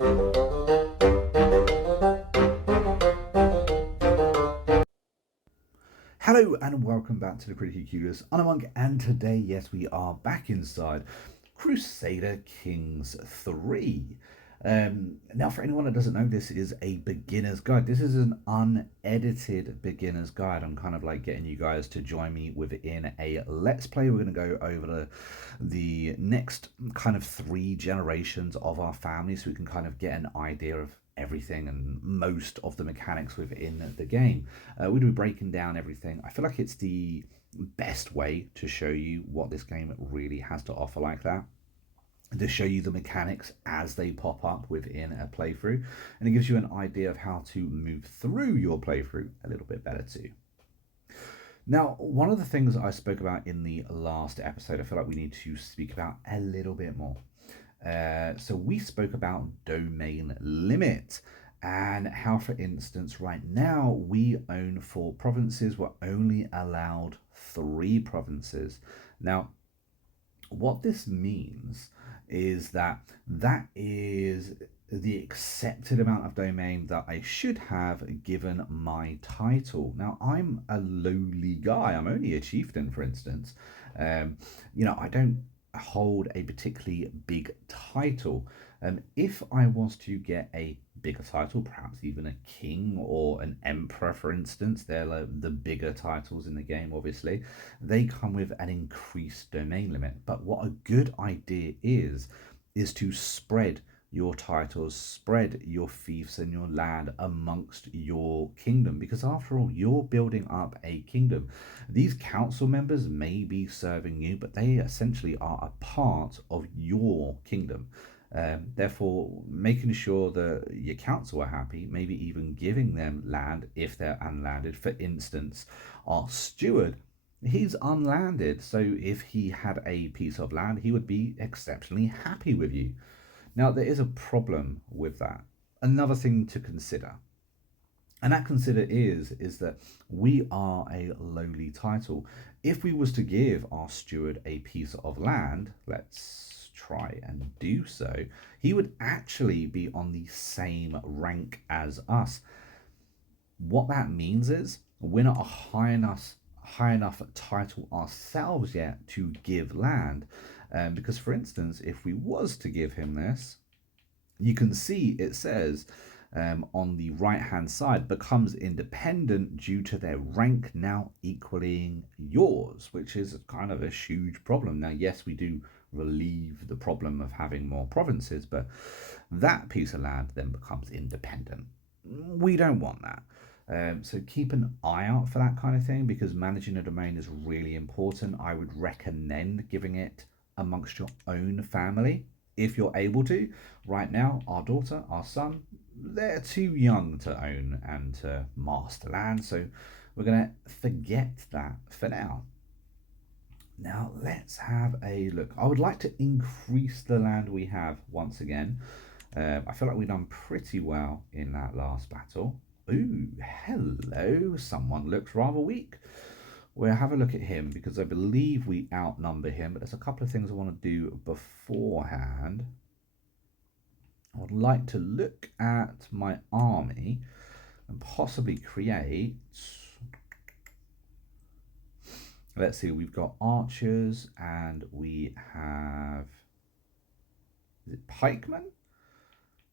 Hello and welcome back to the Critically Curious. I'm a Monk, and today, yes, we are back inside Crusader Kings 3. Now, for anyone that doesn't know, this is a beginner's guide. This is an unedited beginner's guide. I'm kind of like getting you guys to join me within a let's play. We're going to go over the next kind of 3 generations of our family so we can kind of get an idea of everything and most of the mechanics within the game. We're going to be breaking down everything. I feel like it's the best way to show you what this game really has to offer like that, to show you the mechanics as they pop up within a playthrough, and it gives you an idea of how to move through your playthrough a little bit better too. Now, one of the things I spoke about in the last episode, I feel like we need to speak about a little bit more. So we spoke about domain limit and how, for instance, right now we own 4 provinces. We're only allowed 3 provinces. Now, what this means is that is the accepted amount of domain that I should have given my title. Now, I'm a lowly guy. I'm only a chieftain, for instance. I don't hold a particularly big title. If I was to get a bigger title, perhaps even a king or an emperor, for instance, they're like the bigger titles in the game, obviously, they come with an increased domain limit. But what a good idea is to spread your titles, spread your fiefs and your land amongst your kingdom, because after all, you're building up a kingdom. These council members may be serving you, but they essentially are a part of your kingdom. Therefore, making sure that your council are happy, maybe even giving them land if they're unlanded. For instance, our steward, he's unlanded, so if he had a piece of land, he would be exceptionally happy with you. Now, there is a problem with that. Another thing to consider, and that consider is that we are a lowly title. If we was to give our steward a piece of land, let's try and do so, he would actually be on the same rank as us. What that means is we're not a high enough title ourselves yet to give land. Because, for instance, if we was to give him this, you can see it says on the right hand side, becomes independent due to their rank now equaling yours, which is kind of a huge problem. Now, yes, we do relieve the problem of having more provinces, but that piece of land then becomes independent. We don't want that. So keep an eye out for that kind of thing, because managing a domain is really important. I would recommend giving it amongst your own family if you're able to. Right now, our daughter, our son, they're too young to own and to master land, so we're going to forget that for now. Now, let's have a look. I would like to increase the land we have once again. I feel like we've done pretty well in that last battle. Ooh, hello. Someone looks rather weak. We'll have a look at him because I believe we outnumber him, but there's a couple of things I want to do beforehand. I would like to look at my army and possibly create... Let's see, we've got archers and we have... Is it pikemen?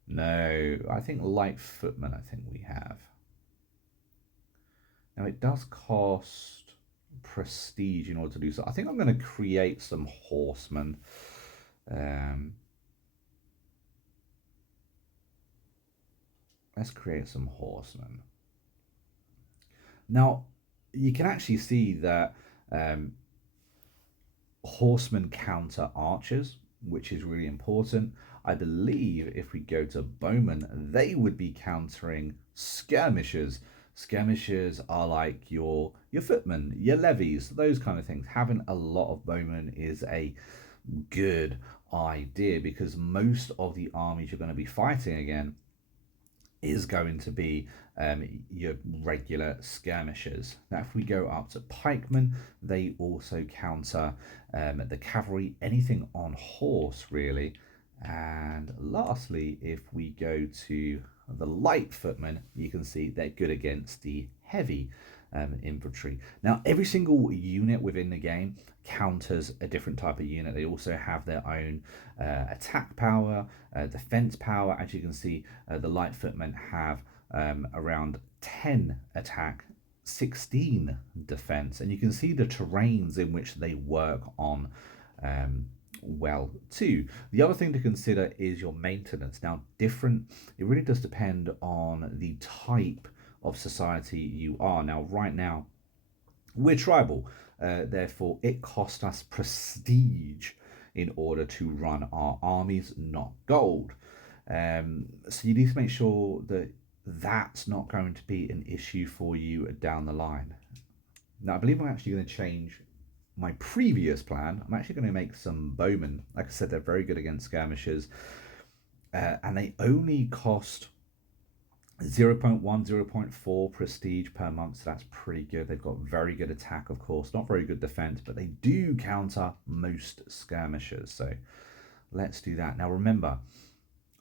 No, I think light footmen I think we have. Now it does cost prestige in order to do so. I think I'm going to create some horsemen. Let's create some horsemen. Now, you can actually see that horsemen counter archers, which is really important. I believe if we go to bowmen, they would be countering skirmishers. Skirmishers are like your footmen, your levies, those kind of things. Having a lot of bowmen is a good idea, because most of the armies you're going to be fighting again is going to be your regular skirmishers. Now, if we go up to pikemen, they also counter the cavalry, anything on horse, really. And lastly, if we go to the light footmen, you can see they're good against the heavy infantry. Now, every single unit within the game counters a different type of unit. They also have their own attack power, defense power. As you can see, the light footmen have around 10 attack, 16 defense, and you can see the terrains in which they work on well too. The other thing to consider is your maintenance. Now, it really does depend on the type of society you are. Now, right now, we're tribal, therefore it costs us prestige in order to run our armies, not gold. So you need to make sure that that's not going to be an issue for you down the line. Now, I believe I'm actually going to change my previous plan. I'm actually going to make some bowmen. Like I said, they're very good against skirmishers, and they only cost 0.1, 0.4 prestige per month, so that's pretty good. They've got very good attack, of course, not very good defense, but they do counter most skirmishers. So let's do that. Now remember,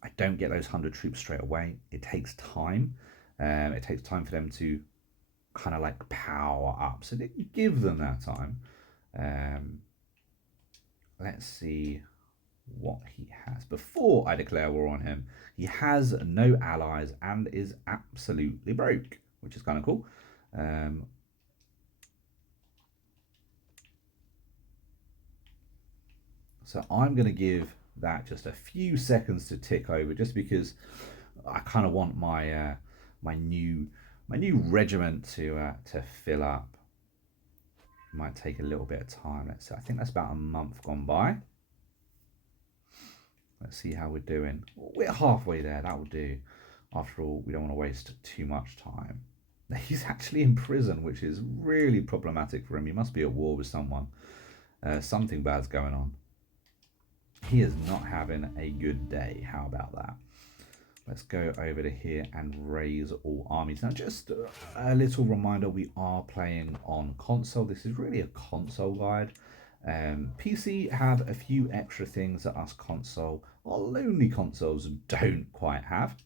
I don't get those 100 troops straight away. It takes time. It takes time for them to kind of like power up, so give them that time. Let's see what he has. Before I declare war on him, he has no allies and is absolutely broke, which is kind of cool. So I'm going to give that just a few seconds to tick over, just because I kind of want my my new regiment to fill up. Might take a little bit of time. I think that's about a month gone by. Let's see how we're doing. We're halfway there. That will do. After all, we don't want to waste too much time. He's actually in prison, which is really problematic for him. He must be at war with someone. Something bad's going on. He is not having a good day. How about that? Let's go over to here and raise all armies. Now, just a little reminder, we are playing on console. This is really a console guide. PC have a few extra things that us console, or lonely consoles, don't quite have.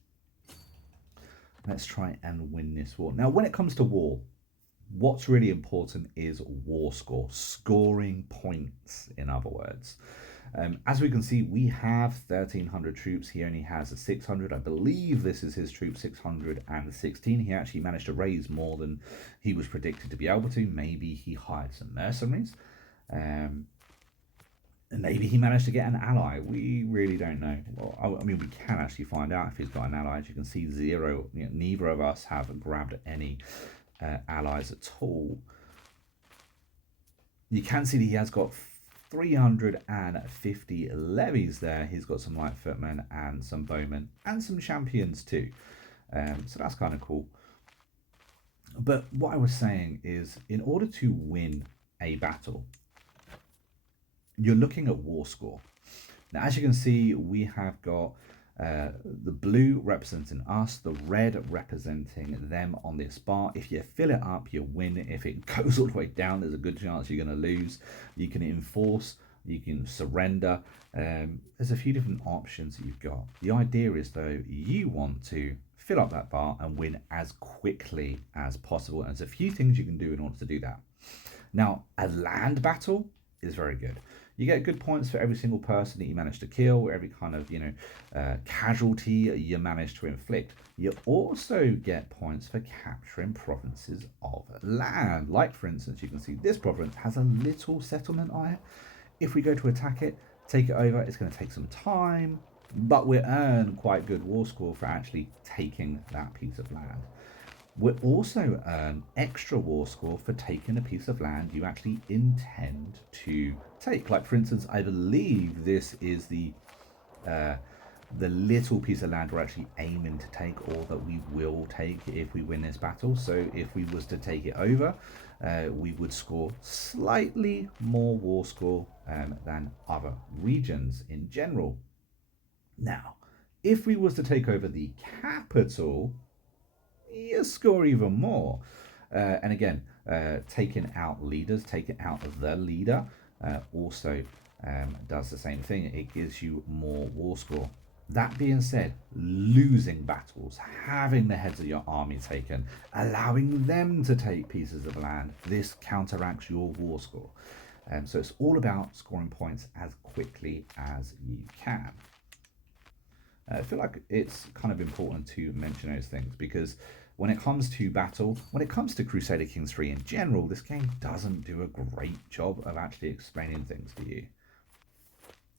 Let's try and win this war. Now, when it comes to war, what's really important is war score, scoring points, in other words. As we can see, we have 1,300 troops. He only has a 600. I believe this is his troop 616. He actually managed to raise more than he was predicted to be able to. Maybe he hired some mercenaries. And maybe he managed to get an ally. We really don't know. Well, I mean, we can actually find out if he's got an ally. As you can see, zero. Neither of us have grabbed any allies at all. You can see that he has got 350 levies there. He's got some light footmen and some bowmen and some champions too. So that's kind of cool. But what I was saying is, in order to win a battle, you're looking at war score. Now, as you can see, we have got the blue representing us, the red representing them on this bar. If you fill it up, you win. If it goes all the way down, there's a good chance you're going to lose. You can enforce, you can surrender. There's a few different options that you've got. The idea is, though, you want to fill up that bar and win as quickly as possible. And there's a few things you can do in order to do that. Now, a land battle is very good. You get good points for every single person that you manage to kill, every kind of, casualty you manage to inflict. You also get points for capturing provinces of land. Like, for instance, you can see this province has a little settlement on it. If we go to attack it, take it over, it's going to take some time, but we earn quite good war score for actually taking that piece of land. We'll also earn extra war score for taking a piece of land you actually intend to take. Like, for instance, I believe this is the little piece of land we're actually aiming to take, or that we will take if we win this battle. So if we was to take it over, we would score slightly more war score than other regions in general. Now, if we was to take over the capital, you score even more. And again, taking out leaders, taking out the leader, also does the same thing. It gives you more war score. That being said, losing battles, having the heads of your army taken, allowing them to take pieces of land, this counteracts your war score. So it's all about scoring points as quickly as you can. I feel like it's kind of important to mention those things because when it comes to battle, when it comes to Crusader Kings 3 in general, this game doesn't do a great job of actually explaining things to you.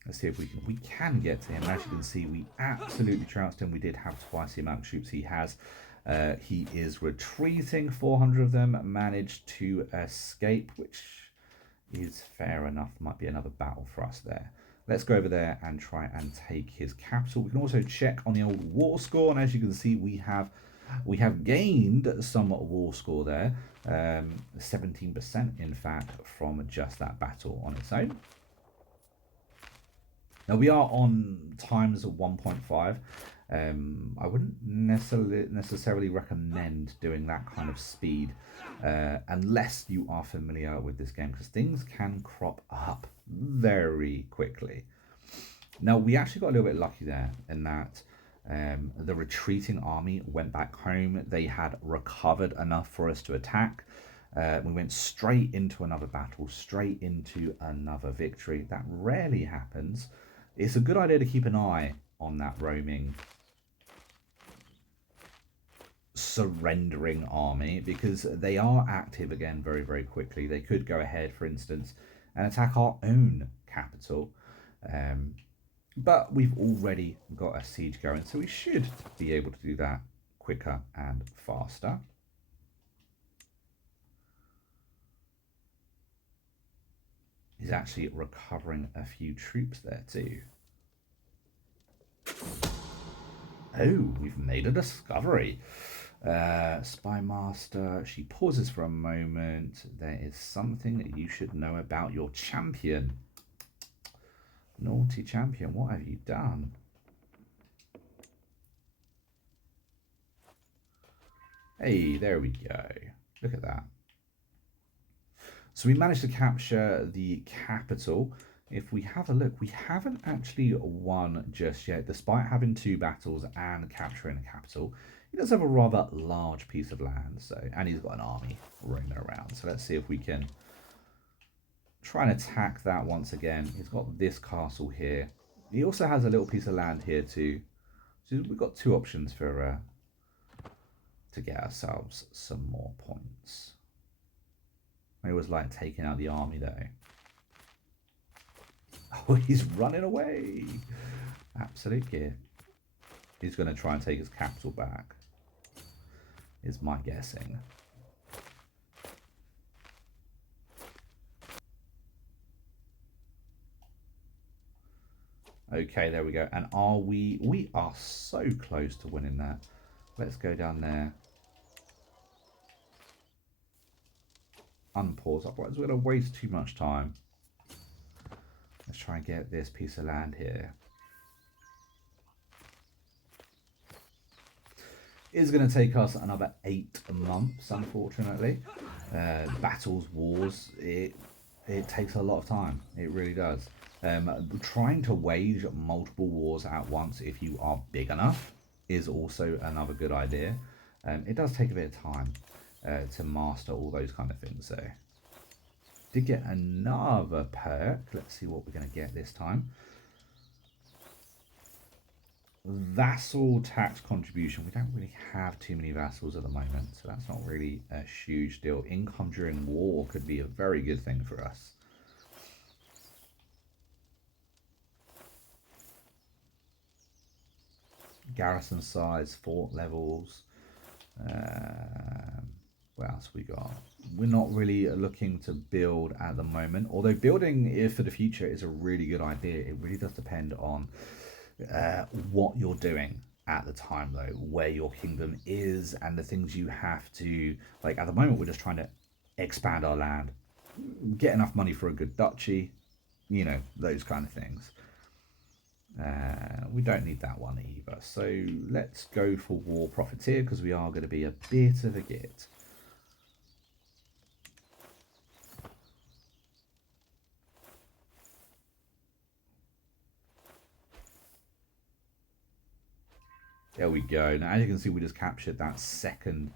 Let's see if we can get to him. As you can see, we absolutely trounced him. We did have twice the amount of troops he has. He is retreating, 400 of them managed to escape, which is fair enough. Might be another battle for us there. Let's go over there and try and take his capital. We can also check on the old war score, and as you can see, we have gained some war score there, 17% in fact from just that battle on its own. Now we are on times 1.5. I wouldn't necessarily recommend doing that kind of speed unless you are familiar with this game, because things can crop up very quickly. Now we actually got a little bit lucky there in that the retreating army went back home. They had recovered enough for us to attack. We went straight into another battle, straight into another victory. That rarely happens. It's a good idea to keep an eye on that roaming, surrendering army because they are active again very, very quickly. They could go ahead, for instance, and attack our own capital. But we've already got a siege going, so we should be able to do that quicker and faster. He's actually recovering a few troops there too. Oh, we've made a discovery. Spy Master, she pauses for a moment. There is something that you should know about your champion. Naughty champion, what have you done? Hey, there we go. Look at that. So we managed to capture the capital. If we have a look, we haven't actually won just yet, despite having 2 battles and capturing a capital. He does have a rather large piece of land, and he's got an army roaming around. So let's see if we can try and attack that once again. He's got this castle here. He also has a little piece of land here too. So we've got 2 options for to get ourselves some more points. I always like taking out the army though. Oh, he's running away. Absolute gear. He's going to try and take his capital back, is my guessing. Okay, there we go. And are we are so close to winning that. Let's go down there. Unpause. Otherwise we're going to waste too much time. Let's try and get this piece of land here. It's going to take us another 8 months, unfortunately. Battles, wars, it takes a lot of time. It really does. Trying to wage multiple wars at once, if you are big enough, is also another good idea. It does take a bit of time to master all those kind of things, though. Did get another perk. Let's see what we're going to get this time. Vassal tax contribution. We don't really have too many vassals at the moment, so that's not really a huge deal. Income during war could be a very good thing for us. Garrison size, fort levels. What else we got? We're not really looking to build at the moment, although building for the future is a really good idea. It really does depend on what you're doing at the time, though, where your kingdom is and the things you have to, like at the moment we're just trying to expand our land, get enough money for a good duchy, you know, those kind of things. We don't need that one either, so let's go for war profiteer because we are going to be a bit of a git. There we go. Now, as you can see, we just captured that second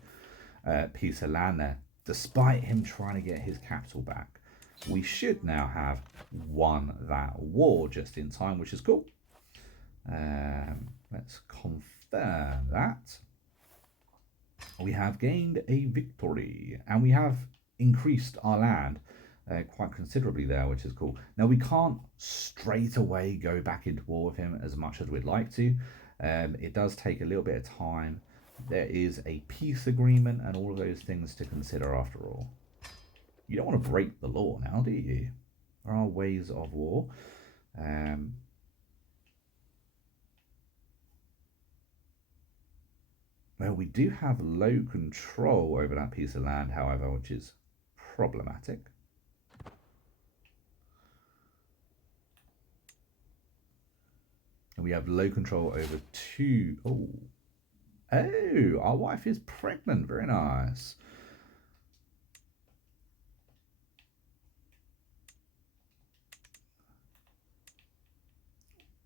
piece of land there. Despite him trying to get his capital back, we should now have won that war just in time, which is cool. Let's confirm that. We have gained a victory, and we have increased our land quite considerably there, which is cool. Now, we can't straight away go back into war with him as much as we'd like to. It does take a little bit of time. There is a peace agreement and all of those things to consider after all. You don't want to break the law now, do you? There are ways of war. Well, we do have low control over that piece of land, however, which is problematic. And we have low control over two. Oh, our wife is pregnant. Very nice.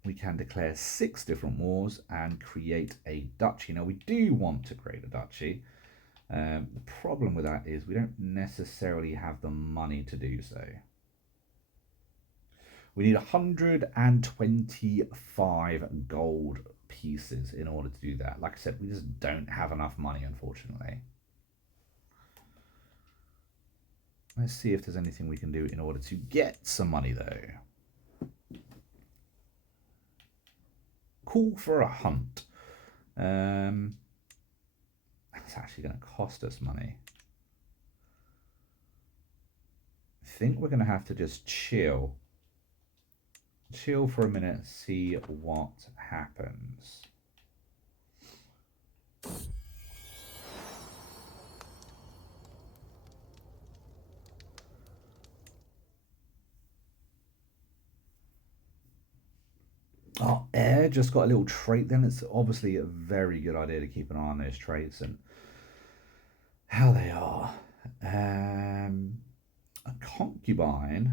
We can declare 6 different wars and create a duchy. Now, we do want to create a duchy. The problem with that is we don't necessarily have the money to do so. We need 125 gold pieces in order to do that. Like I said, we just don't have enough money, unfortunately. Let's see if there's anything we can do in order to get some money, though. Call for a hunt. That's actually going to cost us money. I think we're going to have to just chill. Chill for a minute, see what happens. Oh, air just got a little trait then. It's obviously a very good idea to keep an eye on those traits and how they are. A concubine.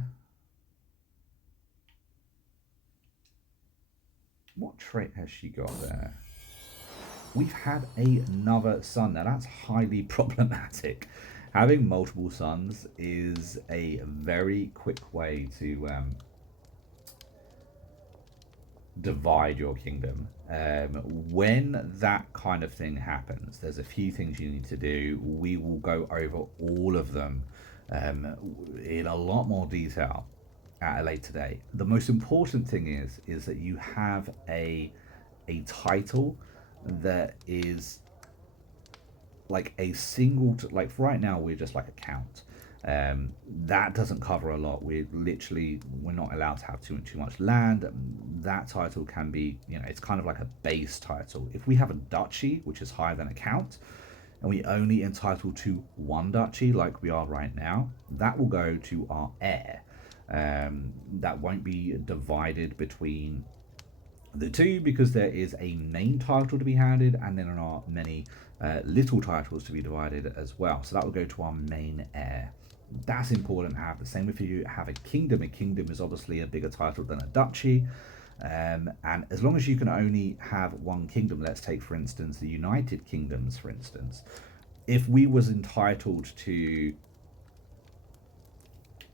What trait has she got there? We've had another son. Now that's highly problematic. Having multiple sons is a very quick way to divide your kingdom. When that kind of thing happens, there's a few things you need to do. We will go over all of them in a lot more detail at a later date. The most important thing is that you have a title that is like a single like right now we're just like a count. That doesn't cover a lot. We're not allowed to have too much land. That title can be, it's kind of like a base title. If we have a duchy, which is higher than a count, and we only entitled to one duchy, like we are right now, that will go to our heir. That won't be divided between the two because there is a main title to be handed, and then there are many little titles to be divided as well. So that will go to our main heir. That's important to have. The same if you have a kingdom. A kingdom is obviously a bigger title than a duchy. And as long as you can only have one kingdom, let's take, for instance, the United Kingdoms, for instance. If we was entitled to,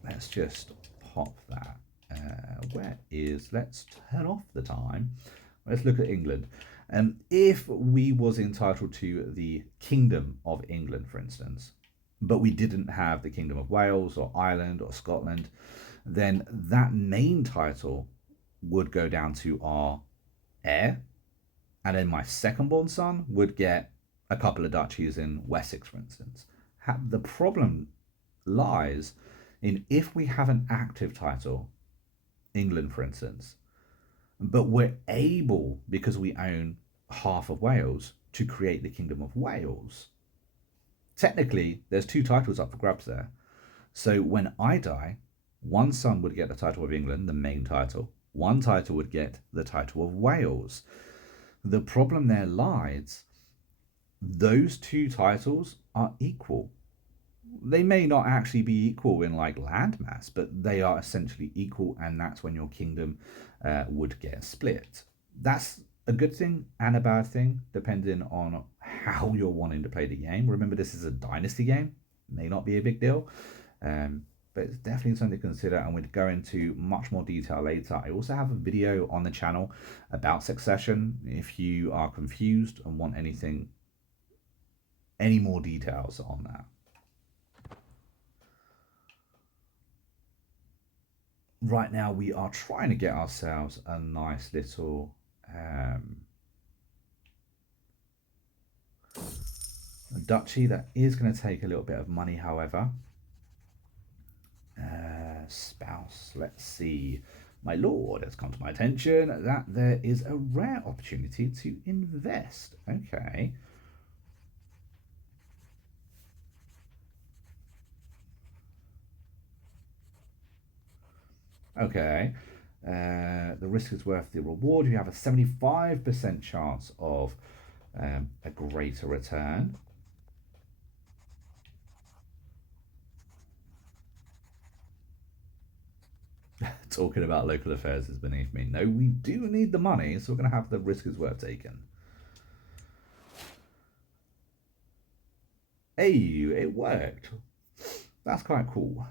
let's just pop that. Let's turn off the time. Let's look at England. If we was entitled to the Kingdom of England, for instance, but we didn't have the Kingdom of Wales or Ireland or Scotland, then that main title would go down to our heir, and then my second-born son would get a couple of duchies in Wessex, for instance. The problem lies in if we have an active title, England, for instance, but we're able, because we own half of Wales, to create the Kingdom of Wales. Technically, there's 2 titles up for grabs there. So when I die, one son would get the title of England, the main title. One title would get the title of Wales. The problem there lies, those 2 titles are equal. They may not actually be equal in like landmass, but they are essentially equal, and that's when your kingdom would get split. That's a good thing and a bad thing, depending on how you're wanting to play the game. Remember, this is a dynasty game, may not be a big deal, um, but it's definitely something to consider, and we'd go into much more detail later. I also have a video on the channel about Succession if you are confused and want any more details on that. Right now, we are trying to get ourselves a nice little duchy. That is going to take a little bit of money, however. Spouse, let's see. My lord, has come to my attention that there is a rare opportunity to invest. Okay. Okay. The risk is worth the reward. You have a 75% chance of a greater return. Talking about local affairs is beneath me. No, we do need the money, so we're going to have the risk is worth taking. Hey, it worked. That's quite cool.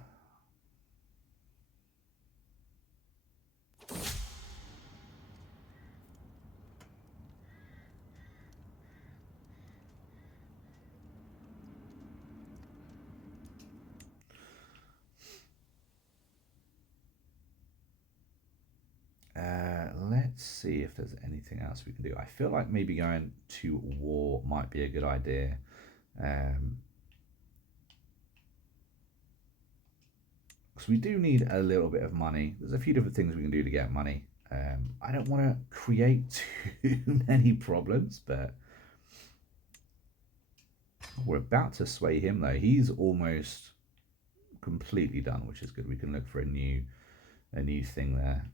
Let's see if there's anything else we can do. I feel like maybe going to war might be a good idea. Because we do need a little bit of money. There's a few different things we can do to get money. I don't want to create too many problems, but we're about to sway him though. He's almost completely done, which is good. We can look for a new thing there.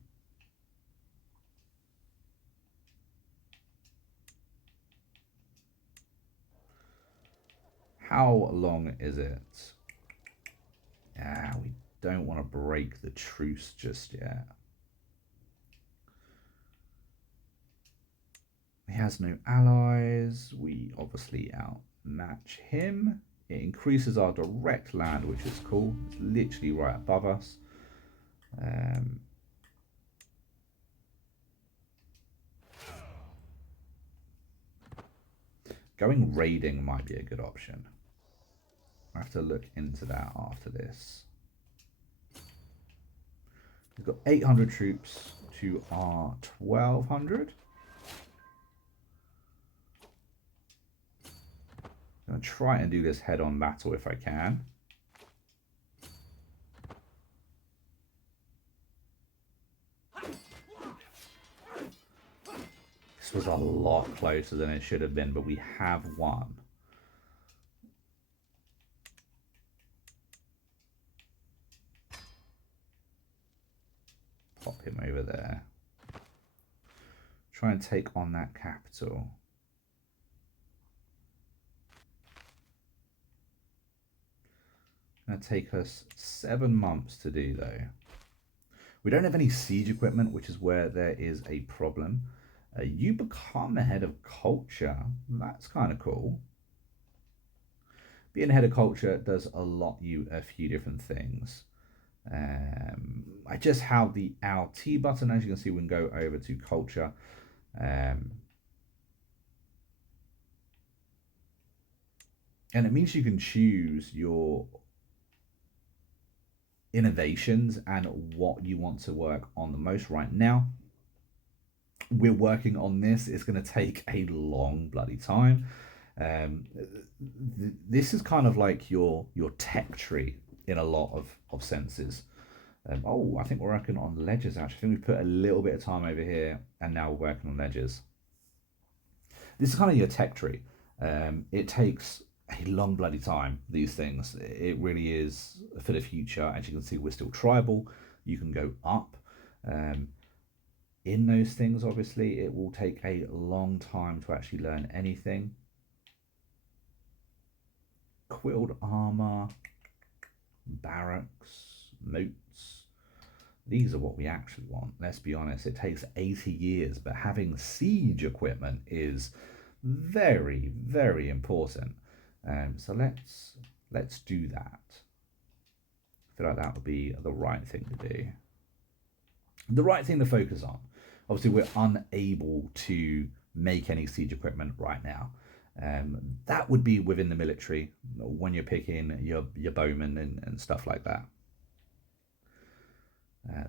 How long is it? We don't want to break the truce just yet. He has no allies. We obviously outmatch him. It increases our direct land, which is cool. It's literally right above us. Going raiding might be a good option. I have to look into that after this. We've got 800 troops to our 1200. I'm going to try and do this head-on battle if I can. This was a lot closer than it should have been, but we have won. Pop him over there. Try and take on that capital. Going to take us 7 months to do though. We don't have any siege equipment, which is where there is a problem. You become a head of culture. That's kind of cool. Being a head of culture does allot you a few different things. I just have the LT button. As you can see, we can go over to culture. And it means you can choose your innovations and what you want to work on the most. Right now we're working on this. It's going to take a long bloody time. This is kind of like your tech tree in a lot of senses. I think we're working on ledgers actually. I think we put a little bit of time over here and now we're working on ledgers. This is kind of your tech tree. It takes a long bloody time, these things. It really is for the future. As you can see, we're still tribal. You can go up. In those things, obviously, it will take a long time to actually learn anything. Quilled armor, barracks, moats. These are what we actually want. Let's be honest, it takes 80 years, but having siege equipment is very, very important. So let's do that. I feel like that would be the right thing to do. The right thing to focus on. Obviously, we're unable to make any siege equipment right now. That would be within the military when you're picking your bowmen and stuff like that.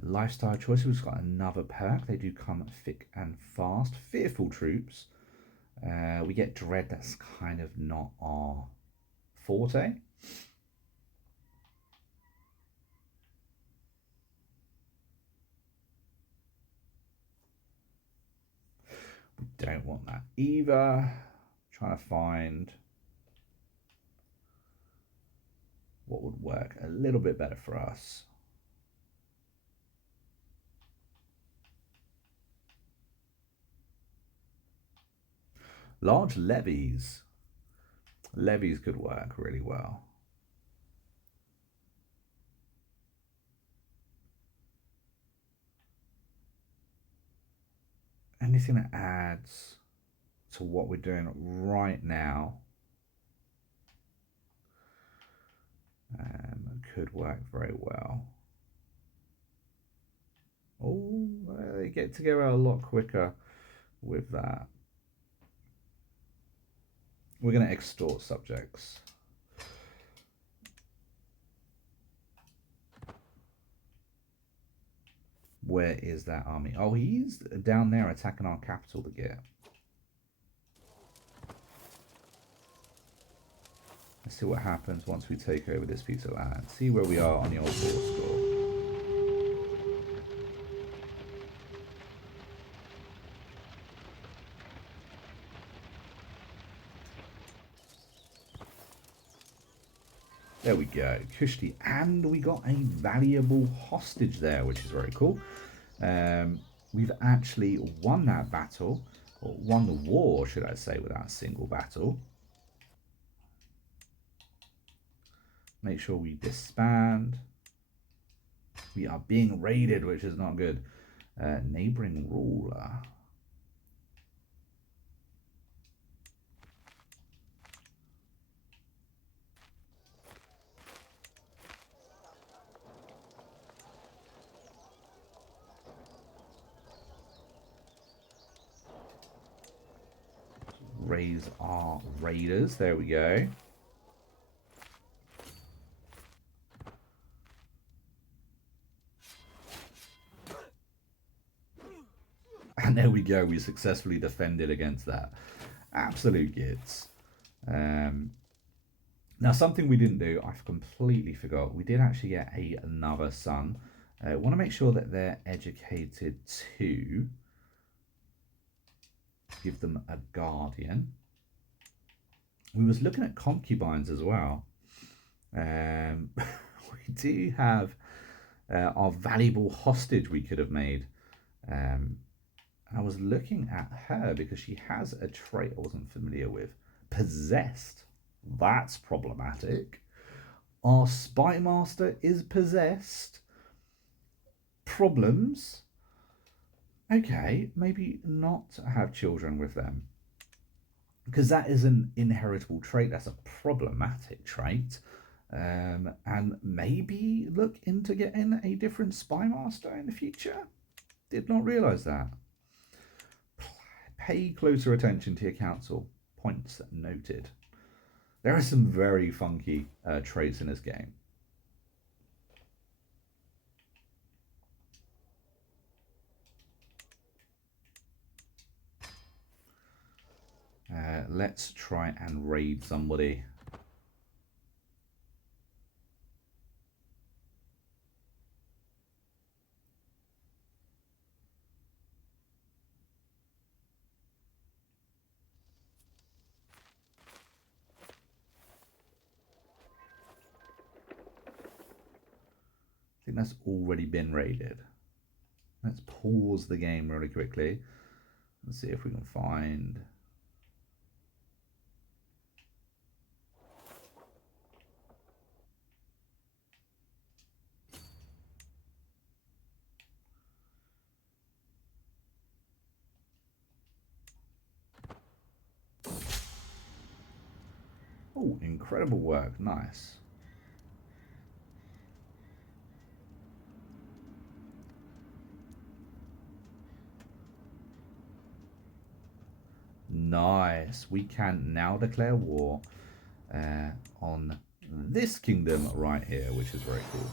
Lifestyle choices, we've got another perk. They do come thick and fast. Fearful troops. We get dread. That's kind of not our forte. We don't want that either. Trying to find what would work a little bit better for us. Large levies. Levies could work really well. Anything that adds to what we're doing right now could work very well. Oh, they get together a lot quicker with that. We're going to extort subjects. Where is that army? Oh, he's down there attacking our capital to get. Let's see what happens once we take over this piece of land. See where we are on the old war score. There we go, Kushti, and we got a valuable hostage there, which is very cool. We've actually won that battle, or won the war, should I say, without a single battle. Make sure we disband. We are being raided, which is not good. Neighboring ruler. Raise our raiders. There we go. And there we go. We successfully defended against that. Absolute gits. Now, something we didn't do, I completely forgot. We did actually get another son. Want to make sure that they're educated too. Give them a guardian. We was looking at concubines as well. We do have our valuable hostage we could have made. I was looking at her because she has a trait I wasn't familiar with. Possessed. That's problematic. Our spy master is possessed. Problems. Okay, maybe not have children with them. Because that is an inheritable trait. That's a problematic trait. And maybe look into getting a different spy master in the future. Did not realise that. Pay closer attention to your council. Points noted. There are some very funky traits in this game. Let's try and raid somebody. I think that's already been raided. Let's pause the game really quickly and see if we can find... Oh, incredible work. Nice. Nice. We can now declare war on this kingdom right here, which is very cool.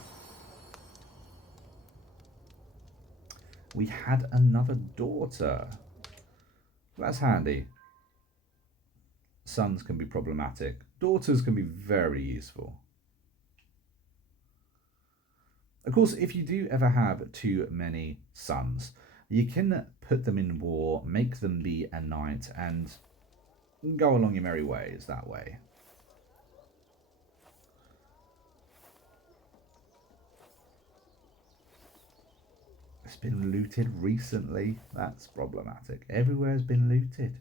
We had another daughter. That's handy. Sons can be problematic. Daughters can be very useful. Of course, if you do ever have too many sons, you can put them in war, make them be a knight, and go along your merry ways that way. It's been looted recently. That's problematic. Everywhere's been looted.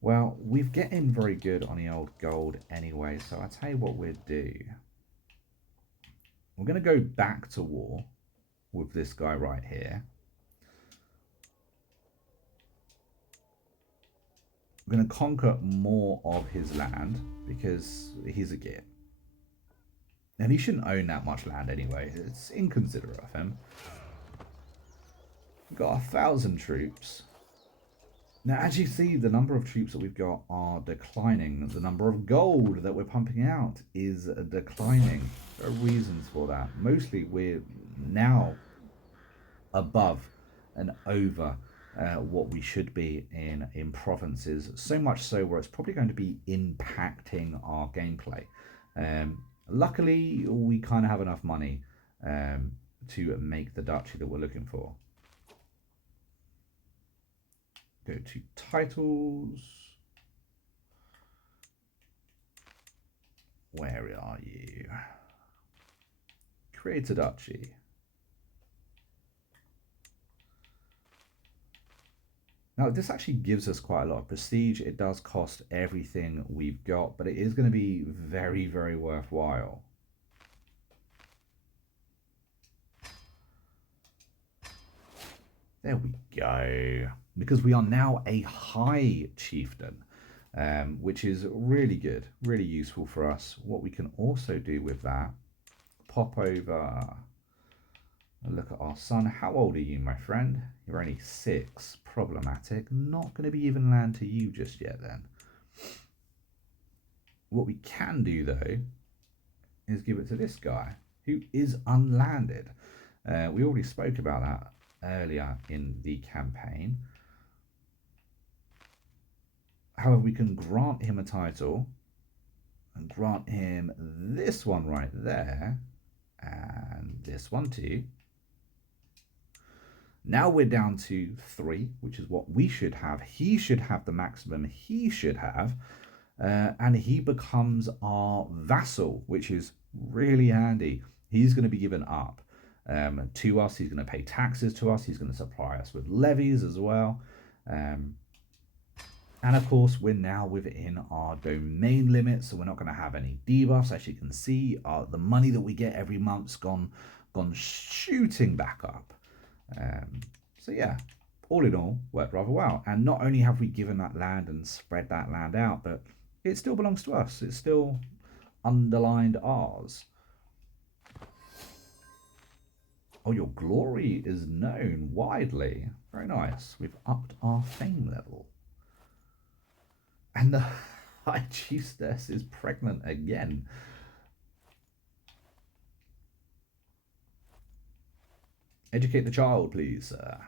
Well, we're getting very good on the old gold anyway, so I'll tell you what we'll do. We're going to go back to war with this guy right here. We're going to conquer more of his land because he's a git. And he shouldn't own that much land anyway. It's inconsiderate of him. We've got 1,000 troops. Now, as you see, the number of troops that we've got are declining. The number of gold that we're pumping out is declining. There are reasons for that. Mostly, we're now above and over what we should be in provinces. So much so where it's probably going to be impacting our gameplay. Luckily, we kind of have enough money to make the duchy that we're looking for. Go to titles. Where are you? Create a duchy. Now, this actually gives us quite a lot of prestige. It does cost everything we've got, but it is going to be very, very worthwhile. There we go. Because we are now a high chieftain, which is really good, really useful for us. What we can also do with that, pop over, look at our son. How old are you, my friend? You're only 6. Problematic. Not going to be even land to you just yet then. What we can do, though, is give it to this guy, who is unlanded. We already spoke about that earlier in the campaign. However, we can grant him a title and grant him this one right there and this one too. Now we're down to 3, which is what we should have. He should have the maximum he should have, and he becomes our vassal, which is really handy. He's going to be given up to us. He's going to pay taxes to us. He's going to supply us with levies as well. And of course, we're now within our domain limit, so we're not going to have any debuffs. As you can see, the money that we get every month's gone shooting back up. So yeah, all in all, worked rather well. And not only have we given that land and spread that land out, but it still belongs to us. It's still underlined ours. Oh, your glory is known widely. Very nice. We've upped our fame level. And the High Chiefess is pregnant again. Educate the child, please, sir.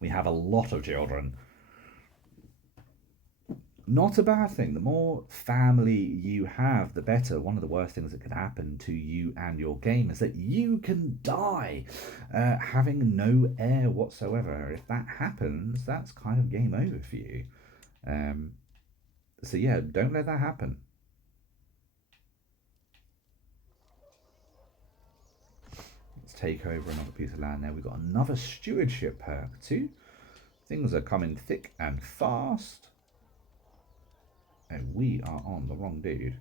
We have a lot of children. Not a bad thing. The more family you have, the better. One of the worst things that could happen to you and your game is that you can die having no heir whatsoever. If that happens, that's kind of game over for you. So yeah, don't let that happen. Let's take over another piece of land there. We've got another stewardship perk too. Things are coming thick and fast. And we are on the wrong dude.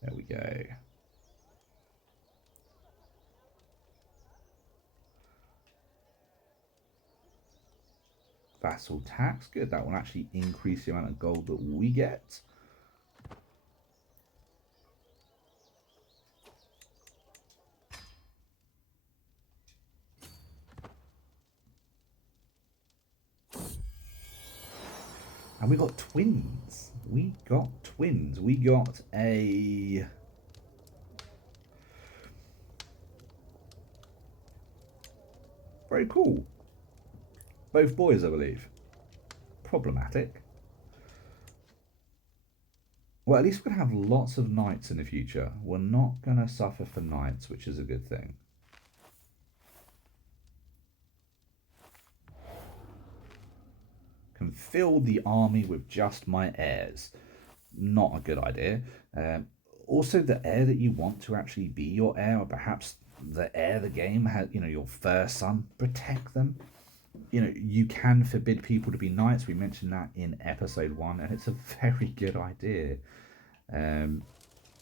There we go. vassal tax. Good, that will actually increase the amount of gold that we get. And we got twins. We got twins. We got a... Very cool. Both boys, I believe. Problematic. Well, at least we're going to have lots of knights in the future. We're not going to suffer for knights, which is a good thing. Can fill the army with just my heirs. Not a good idea. Also, the heir that you want to actually be your heir, or perhaps the heir of the game, has, you know, your first son, protect them. You know, you can forbid people to be knights. We mentioned that in episode 1, and it's a very good idea.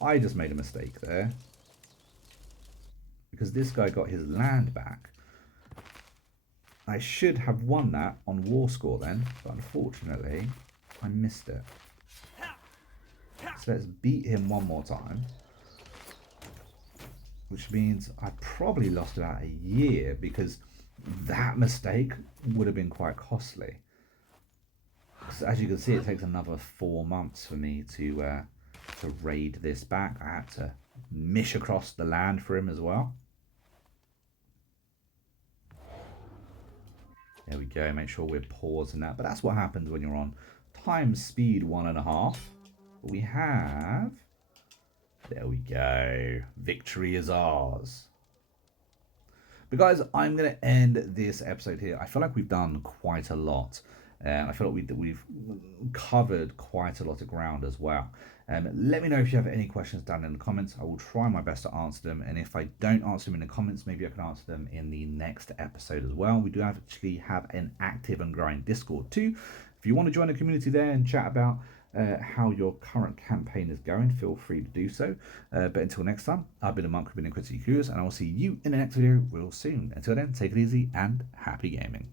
I just made a mistake there, because this guy got his land back. I should have won that on war score then, but unfortunately I missed it. So let's beat him one more time, which means I probably lost about a year, because that mistake would have been quite costly. So as you can see, it takes another 4 months for me to raid this back. I had to mish across the land for him as well. There we go, make sure we're pausing that. But that's what happens when you're on times speed 1.5. We have... There we go. Victory is ours. But guys, I'm going to end this episode here. I feel like we've done quite a lot. I feel like we've covered quite a lot of ground as well. Let me know if you have any questions down in the comments. I will try my best to answer them. And if I don't answer them in the comments, maybe I can answer them in the next episode as well. We do actually have an active and growing Discord too. If you want to join the community there and chat about how your current campaign is going, feel free to do so. But until next time, I've been a monk, who've been critically curious, and I will see you in the next video real soon. Until then, take it easy and happy gaming.